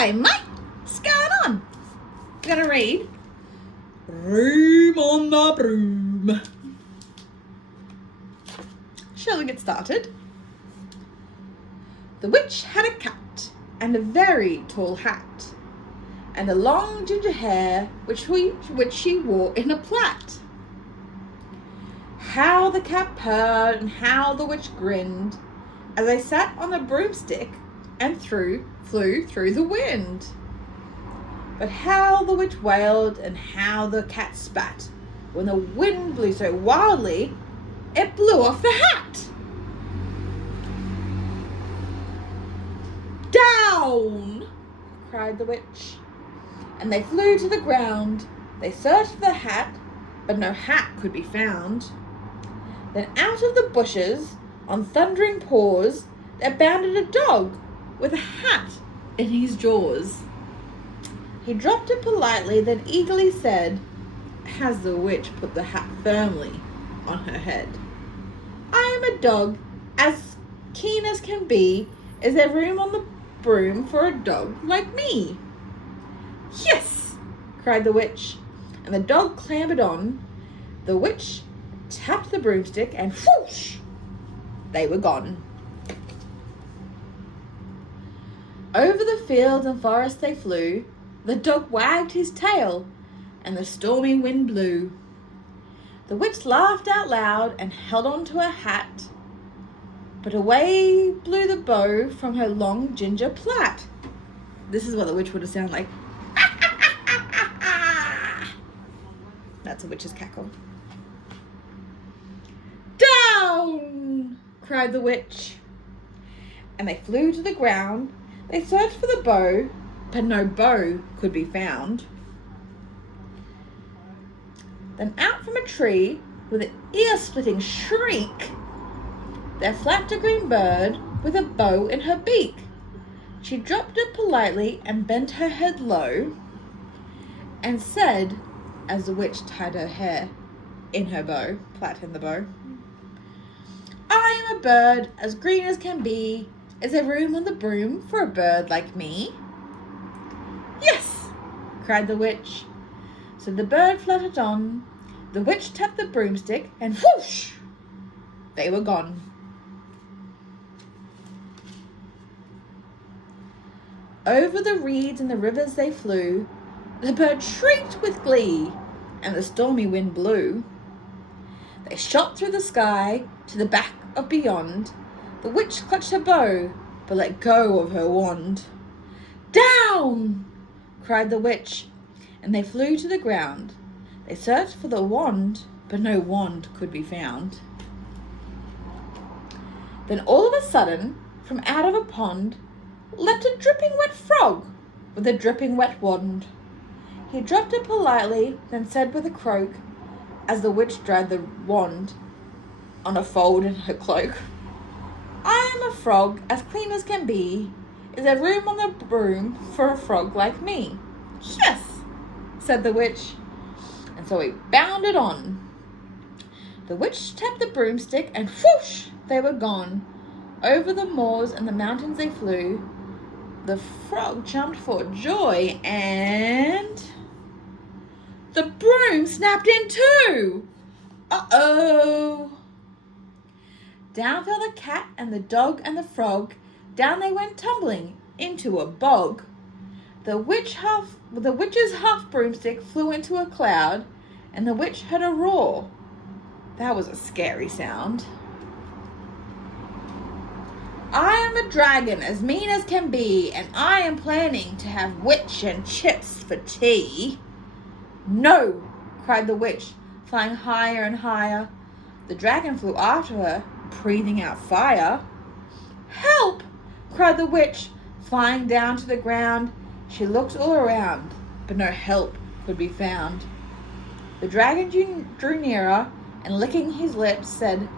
G'day, mate. What's going on? Gonna read Room on the Broom. Shall we get started? The witch had a cat and a very tall hat and a long ginger hair which she wore in a plait. How the cat purred and how the witch grinned as they sat on a broomstick and flew through the wind. But how the witch wailed and how the cat spat when the wind blew so wildly it blew off the hat. Down! Cried the witch, and they flew to the ground. They searched for the hat, but no hat could be found. Then out of the bushes, on thundering paws, there bounded a dog with a hat in his jaws. He dropped it politely, then eagerly said, as the witch put the hat firmly on her head, I am a dog, as keen as can be. Is there room on the broom for a dog like me? Yes, cried the witch, and the dog clambered on. The witch tapped the broomstick and whoosh, they were gone. Over the fields and forests they flew. The dog wagged his tail, and the stormy wind blew. The witch laughed out loud and held on to her hat, but away blew the bow from her long ginger plait. This is what the witch would have sounded like. That's a witch's cackle. Down! Cried the witch, and they flew to the ground. They searched for the bow, but no bow could be found. Then out from a tree, with an ear-splitting shriek, there flapped a green bird with a bow in her beak. She dropped it politely and bent her head low, and said, as the witch tied her hair in her bow, plait in the bow, I am a bird as green as can be. Is there room on the broom for a bird like me? Yes, cried the witch. So the bird fluttered on. The witch tapped the broomstick and whoosh, they were gone. Over the reeds and the rivers they flew. The bird shrieked with glee, and the stormy wind blew. They shot through the sky to the back of beyond. The witch clutched her bow, but let go of her wand. Down! Cried the witch, and they flew to the ground. They searched for the wand, but no wand could be found. Then all of a sudden, from out of a pond, leapt a dripping wet frog with a dripping wet wand. He dropped it politely, then said with a croak, as the witch dried the wand on a fold in her cloak, I am a frog as clean as can be. Is there room on the broom for a frog like me? Yes, said the witch, and so he bounded on. The witch tapped the broomstick and whoosh, they were gone. Over the moors and the mountains they flew. The frog jumped for joy and the broom snapped in two. Uh-oh. Down fell the cat and the dog and the frog. Down they went tumbling into a bog. The witch's half broomstick flew into a cloud, and the witch heard a roar. That was a scary sound. I am a dragon as mean as can be, and I am planning to have witch and chips for tea. No, cried the witch, flying higher and higher. The dragon flew after her, breathing out fire. Help! Cried the witch, flying down to the ground. She looked all around, but no help could be found. The dragon drew nearer, and licking his lips said,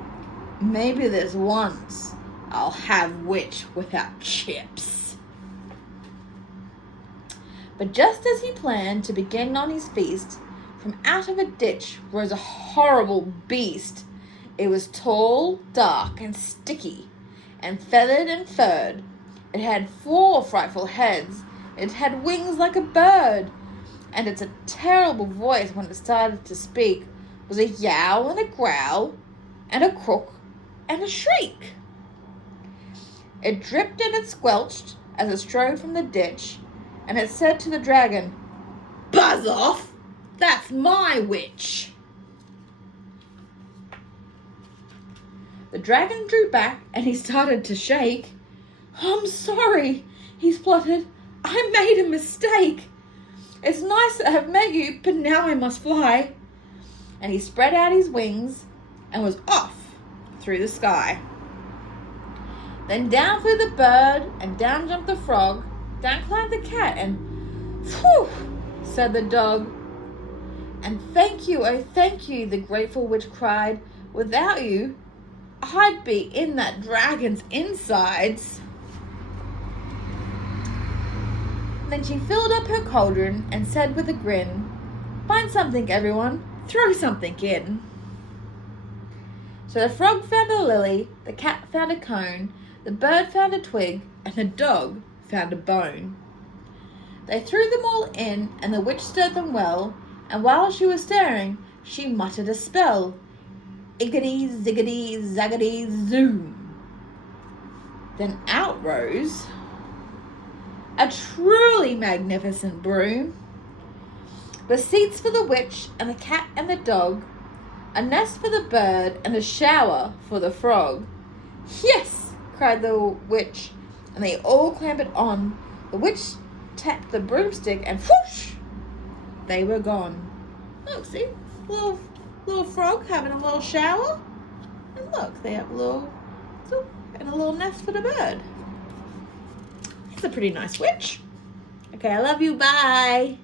maybe this once I'll have witch without chips. But just as he planned to begin on his feast, from out of a ditch rose a horrible beast. It was tall, dark, and sticky, and feathered and furred. It had 4 frightful heads, It had wings like a bird, and its a terrible voice when it started to speak was a yowl and a growl, and a croak and a shriek. It dripped and it squelched as it strode from the ditch, and it said to the dragon, "Buzz off! That's my witch!" The dragon drew back and he started to shake. "I'm sorry," he spluttered. "I made a mistake. It's nice to have met you, but now I must fly." And he spread out his wings and was off through the sky. Then down flew the bird, and down jumped the frog, down climbed the cat, and "Phew!" said the dog. "And thank you, oh thank you," the grateful witch cried. "Without you, I'd be in that dragon's insides." Then she filled up her cauldron and said with a grin, "Find something, everyone, throw something in." So the frog found a lily, the cat found a cone, the bird found a twig, and the dog found a bone. They threw them all in, and the witch stirred them well, and while she was stirring, she muttered a spell. Iggity, ziggity, zaggity, zoom. Then out rose a truly magnificent broom, with seats for the witch and the cat and the dog, a nest for the bird, and a shower for the frog. "Yes!" cried the witch, and they all clambered on. The witch tapped the broomstick, and whoosh! They were gone. Look, see? Little frog having a little shower. And look, they have a little nest for the bird. It's a pretty nice witch. Okay, I love you. Bye.